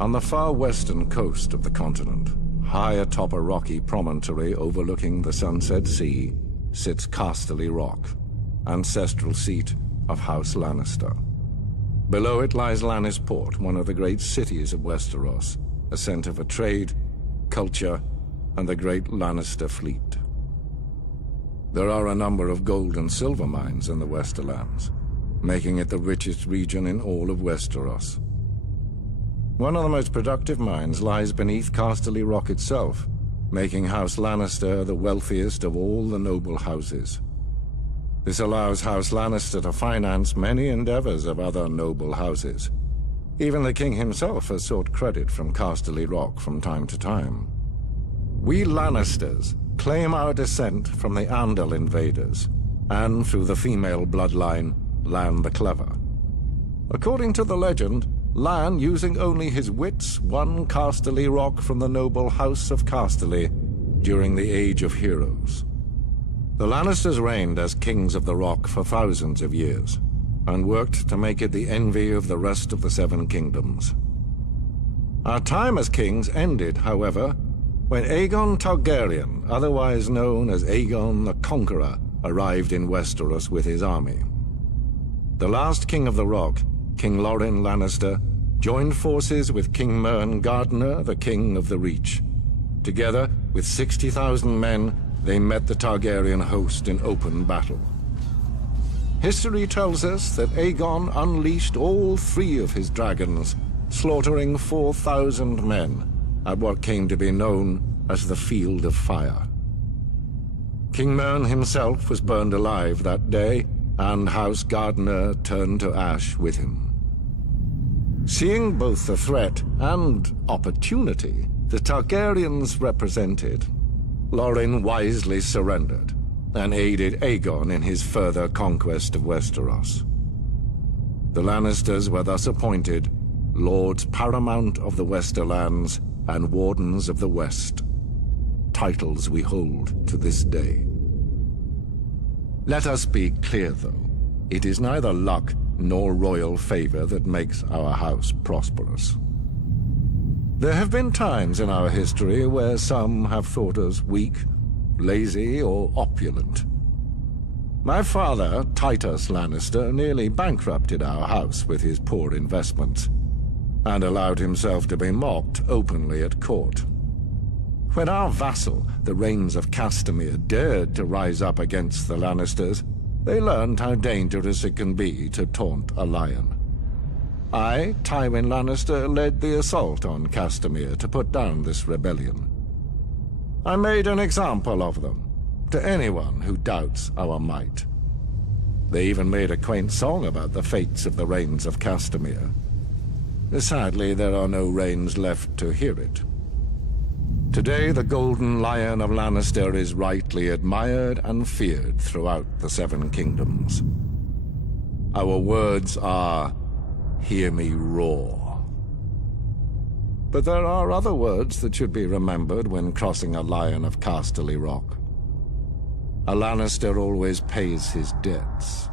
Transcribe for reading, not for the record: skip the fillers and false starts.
On the far western coast of the continent, high atop a rocky promontory overlooking the Sunset Sea, sits Casterly Rock, ancestral seat of House Lannister. Below it lies Lannisport, one of the great cities of Westeros, a center for trade, culture, and the great Lannister fleet. There are a number of gold and silver mines in the Westerlands, making it the richest region in all of Westeros. One of the most productive mines lies beneath Casterly Rock itself, making House Lannister the wealthiest of all the noble houses. This allows House Lannister to finance many endeavors of other noble houses. Even the king himself has sought credit from Casterly Rock from time to time. We Lannisters claim our descent from the Andal invaders, and through the female bloodline, Lann the Clever. According to the legend, Lann, using only his wits, won Casterly Rock from the noble House of Casterly during the Age of Heroes. The Lannisters reigned as kings of the Rock for thousands of years, and worked to make it the envy of the rest of the Seven Kingdoms. Our time as kings ended, however, when Aegon Targaryen, otherwise known as Aegon the Conqueror, arrived in Westeros with his army. The last king of the Rock, King Loren Lannister, joined forces with King Mern Gardener, the king of the Reach. Together, with 60,000 men, they met the Targaryen host in open battle. History tells us that Aegon unleashed all 3 of his dragons, slaughtering 4,000 men at what came to be known as the Field of Fire. King Mern himself was burned alive that day, and House Gardener turned to ash with him. Seeing both the threat and opportunity the Targaryens represented, Loren wisely surrendered and aided Aegon in his further conquest of Westeros. The Lannisters were thus appointed Lords Paramount of the Westerlands and Wardens of the West, titles we hold to this day. Let us be clear, though. It is neither luck nor royal favor that makes our house prosperous. There have been times in our history where some have thought us weak, lazy, or opulent. My father, Titus Lannister, nearly bankrupted our house with his poor investments, and allowed himself to be mocked openly at court. When our vassal, the Rains of Castamere, dared to rise up against the Lannisters, they learned how dangerous it can be to taunt a lion. I, Tywin Lannister, led the assault on Castamere to put down this rebellion. I made an example of them, to anyone who doubts our might. They even made a quaint song about the fates of the Rains of Castamere. Sadly, there are no Rains left to hear it. Today, the Golden Lion of Lannister is rightly admired and feared throughout the Seven Kingdoms. Our words are, "Hear me roar." But there are other words that should be remembered when crossing a lion of Casterly Rock. A Lannister always pays his debts.